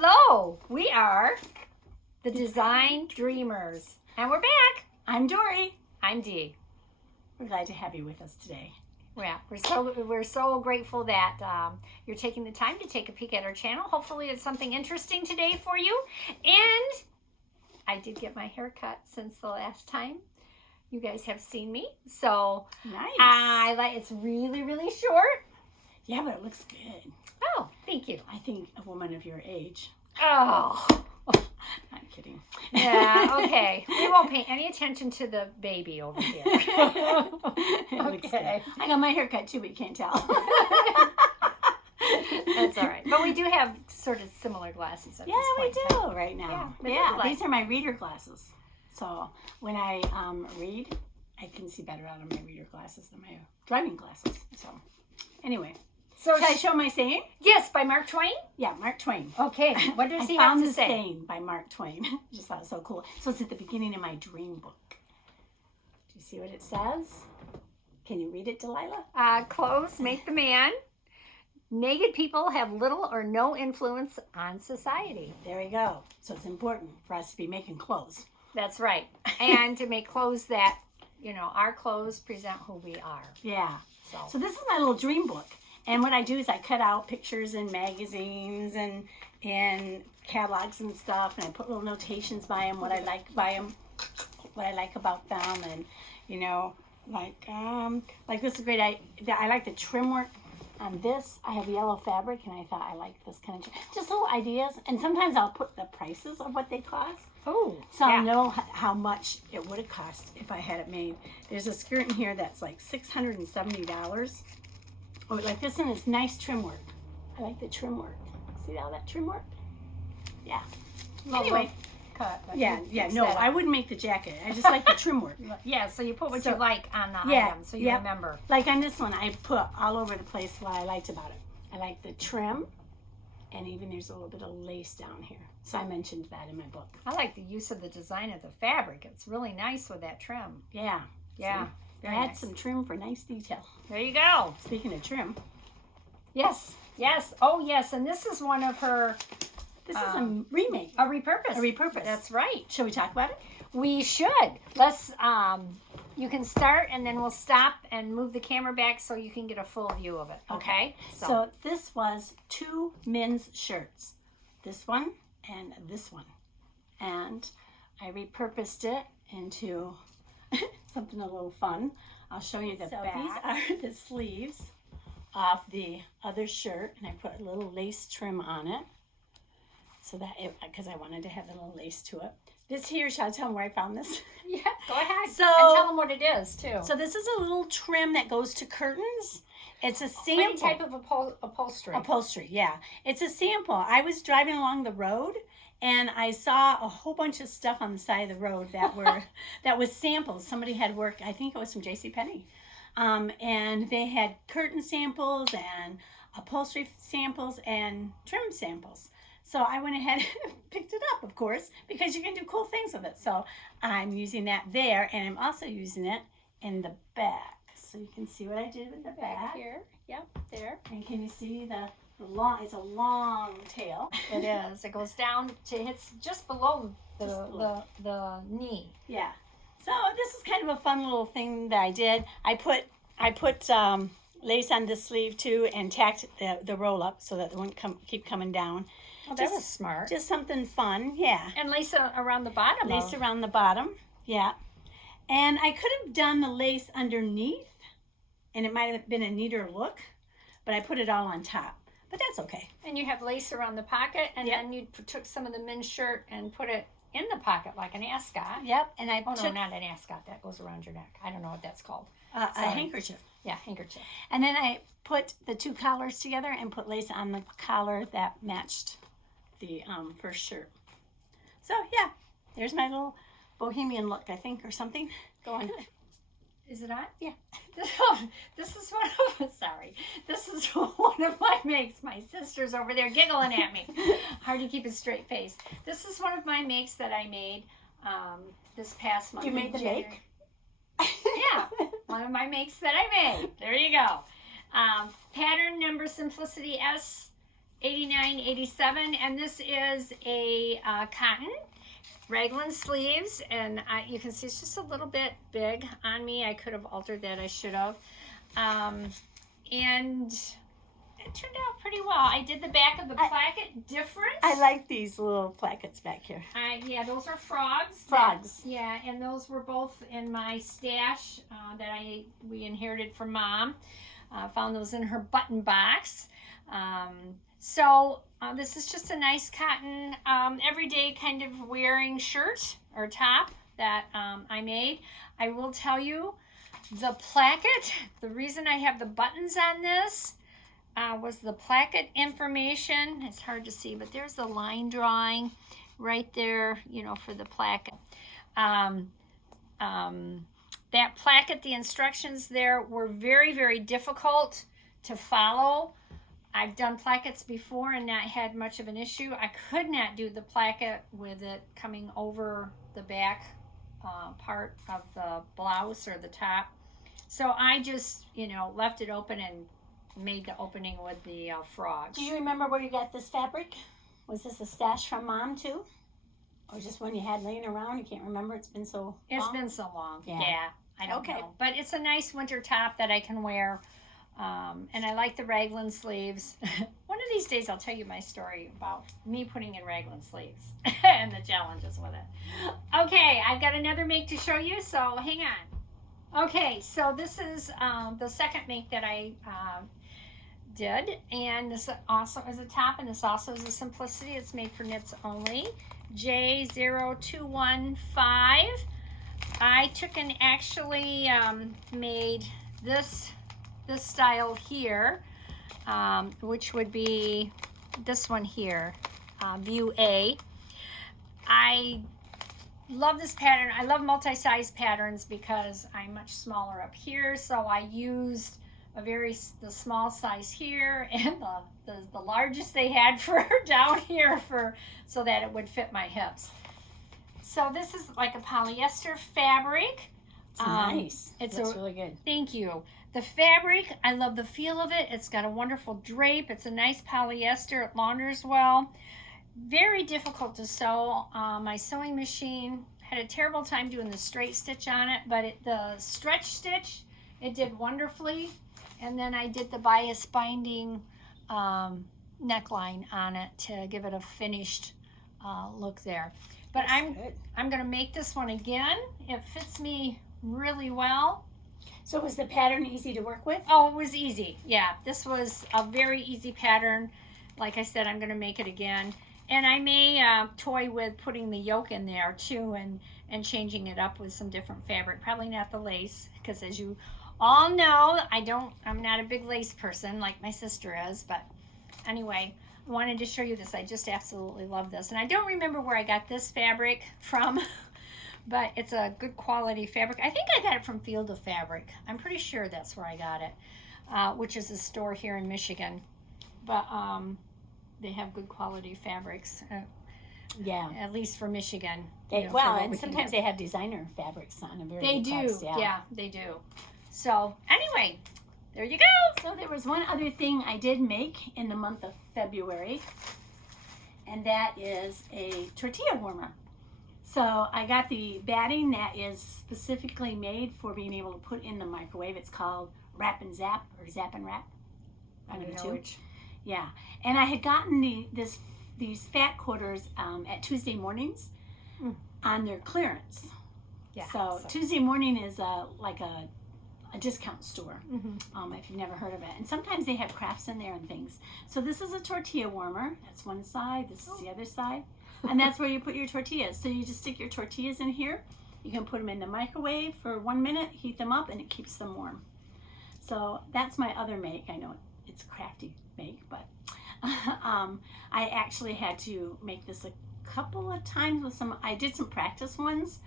Hello, we are the Design Dreamers, and we're back. I'm Dory. I'm Dee. We're glad to have you with us today. Yeah, we're so grateful that you're taking the time to take a peek at our channel. Hopefully, it's something interesting today for you. And I did get my hair cut since the last time you guys have seen me, so nice. It's really short. Yeah, but it looks good. Oh, thank you. I think a woman of your age. Oh. I'm kidding. Yeah, okay. We won't pay any attention to the baby over here. Okay. I got my hair cut too, but you can't tell. That's all right. But we do have sort of similar glasses at this point. Yeah, we do right now. Yeah, these are my reader glasses. So when I read, I can see better out of my reader glasses than my driving glasses. So anyway. So should I show my saying? Yes, by Mark Twain? Yeah, Mark Twain. Okay, what does he I have found to the say? saying by Mark Twain. I just thought it was so cool. So it's at the beginning of my dream book. Do you see what it says? Can you read it, Delilah? Clothes make the man. Naked people have little or no influence on society. There we go. So it's important for us to be making clothes. That's right. And to make clothes that, our clothes present who we are. Yeah. So this is my little dream book. And what I do is I cut out pictures in magazines and catalogs and stuff, and I put little notations by them, what I like by them, what I like about them, and like this is great. I like the trim work on this. I have yellow fabric, and I thought I like this kind of just little ideas. And sometimes I'll put the prices of what they cost. Oh, so I'll know how much it would have cost if I had it made. There's a skirt in here that's like $670. Oh, like this one is nice trim work. I like the trim work. See all that trim work? Yeah. Anyway. Cut. No, I wouldn't make the jacket. I just like the trim work. Yeah, so you put what you like on the item so you remember. Like on this one, I put all over the place what I liked about it. I like the trim, and even there's a little bit of lace down here. So I mentioned that in my book. I like the use of the design of the fabric. It's really nice with that trim. Yeah. Yeah. Add some trim for nice detail. There you go. Speaking of trim. Yes. Oh, yes. And this is one of her... This is a remake. A repurpose. A repurpose. That's right. Shall we talk about it? We should. Let's... you can start, and then we'll stop and move the camera back so you can get a full view of it. Okay? So this was 2 men's shirts. This one and this one. And I repurposed it into... something a little fun. I'll show you the back. These are the sleeves of the other shirt, and I put a little lace trim on it, so that because I wanted to have a little lace to it. This here, shall I tell them where I found this? Yeah, go ahead. So, and tell them what it is too. So this is a little trim that goes to curtains. It's a sample. Any type of upholstery. Upholstery, yeah. It's a sample. I was driving along the road, and I saw a whole bunch of stuff on the side of the road that was samples. Somebody had worked, I think it was from JCPenney. And they had curtain samples and upholstery samples and trim samples. So I went ahead and picked it up, of course, because you can do cool things with it. So I'm using that there, and I'm also using it in the back. So you can see what I did with the back. Here. Yep, there. And can you see it's a long tail. It is. It goes down to hits just below the knee. Yeah. So this is kind of a fun little thing that I did. I put lace on this sleeve too, and tacked the roll up so that it wouldn't keep coming down. Oh, that was smart. Just something fun, yeah. And lace around the bottom. Lace around the bottom, yeah. And I could have done the lace underneath, and it might have been a neater look, but I put it all on top. But that's okay. And you have lace around the pocket, and then you took some of the men's shirt and put it in the pocket like an ascot. Yep. And no, not an ascot. That goes around your neck. I don't know what that's called. A handkerchief. Yeah, handkerchief. And then I put the 2 collars together and put lace on the collar that matched the first shirt. So yeah, there's my little bohemian look, I think, or something. Go on. Is it on? Yeah. This is one of my makes. My sister's over there giggling at me. Hard to keep a straight face. This is one of my makes that I made this past month. You made the make? Yeah, one of my makes that I made. There you go. Pattern number Simplicity S $89.87, and this is a cotton raglan sleeves, and you can see it's just a little bit big on me. I could have altered that. I should have. And it turned out pretty well. I did the back of the placket different. I like these little plackets back here. Yeah, those are frogs. Frogs. Yeah, and those were both in my stash that we inherited from Mom. Found those in her button box. So this is just a nice cotton, everyday kind of wearing shirt or top that I made. I will tell you, the placket, the reason I have the buttons on this was the placket information. It's hard to see, but there's the line drawing right there, you know, for the placket. That placket, the instructions there were very, very difficult to follow. I've done plackets before and not had much of an issue. I could not do the placket with it coming over the back part of the blouse or the top. So I just, you know, left it open and made the opening with the frogs. Do you remember where you got this fabric? Was this a stash from Mom too? Or just one you had laying around? You can't remember? It's been so long. It's been so long. Yeah, I don't Okay. know. But it's a nice winter top that I can wear. And I like the raglan sleeves. One of these days I'll tell you my story about me putting in raglan sleeves and the challenges with it. Okay, I've got another make to show you, so hang on. Okay, so this is the second make that I did, and this also is a top, and this also is a simplicity. It's made for knits only. J0215. I took and actually made this style here, which would be this one here, view A. I love this pattern. I love multi-size patterns because I'm much smaller up here, so I used the small size here and the largest they had for down here so that it would fit my hips. So this is like a polyester fabric. It's nice. It's really good. Thank you. The fabric, I love the feel of it. It's got a wonderful drape. It's a nice polyester. It launders well. Very difficult to sew. My sewing machine had a terrible time doing the straight stitch on it, but the stretch stitch, it did wonderfully. And then I did the bias binding neckline on it to give it a finished look there. But I'm going to make this one again. It fits me really well. So was the pattern easy to work with? Oh, it was easy. Yeah, this was a very easy pattern. Like I said, I'm going to make it again. And I may toy with putting the yoke in there too and changing it up with some different fabric. Probably not the lace, because as you all know, I'm not a big lace person like my sister is. But anyway, I wanted to show you this. I just absolutely love this. And I don't remember where I got this fabric from. But it's a good quality fabric. I think I got it from Field of Fabric. I'm pretty sure that's where I got it, which is a store here in Michigan. But they have good quality fabrics. Yeah. At least for Michigan. And sometimes they have designer fabrics on a very good price. Yeah, they do. So anyway, there you go. So there was one other thing I did make in the month of February, and that is a tortilla warmer. So I got the batting that is specifically made for being able to put in the microwave. It's called Wrap and Zap, or Zap and Wrap. I don't know which. Yeah, and I had gotten these fat quarters at Tuesday mornings on their clearance. Yeah. So Tuesday morning is like a discount store, if you've never heard of it. And sometimes they have crafts in there and things. So this is a tortilla warmer. That's one side. This is the other side. And that's where you put your tortillas. So you just stick your tortillas in here. You can put them in the microwave for 1 minute, heat them up, and it keeps them warm. So that's my other make. I know it's a crafty make, but I actually had to make this a couple of times with I did some practice ones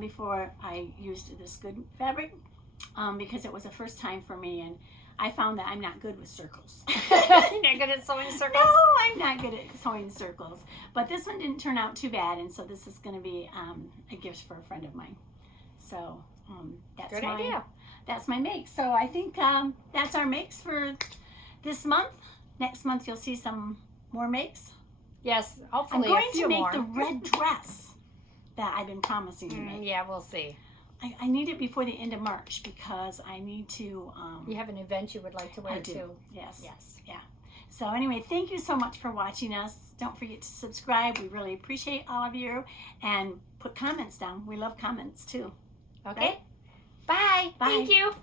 before I used this good fabric because it was the first time for me, and I found that I'm not good with circles. You're not good at sewing circles? No, I'm not good at sewing circles. But this one didn't turn out too bad, and so this is going to be a gift for a friend of mine. So that's good idea. That's my make. So I think that's our makes for this month. next month you'll see some more makes. Yes, I'm hopefully going a few to make more. the red dress that I've been promising to make. Yeah, we'll see. I need it before the end of March because I need to. You have an event you would like to wear I do. too. Yes. Yes. Yeah. So anyway, thank you so much for watching us. Don't forget to subscribe. We really appreciate all of you. And put comments down. We love comments too. Okay. Right? Bye. Bye. Thank you.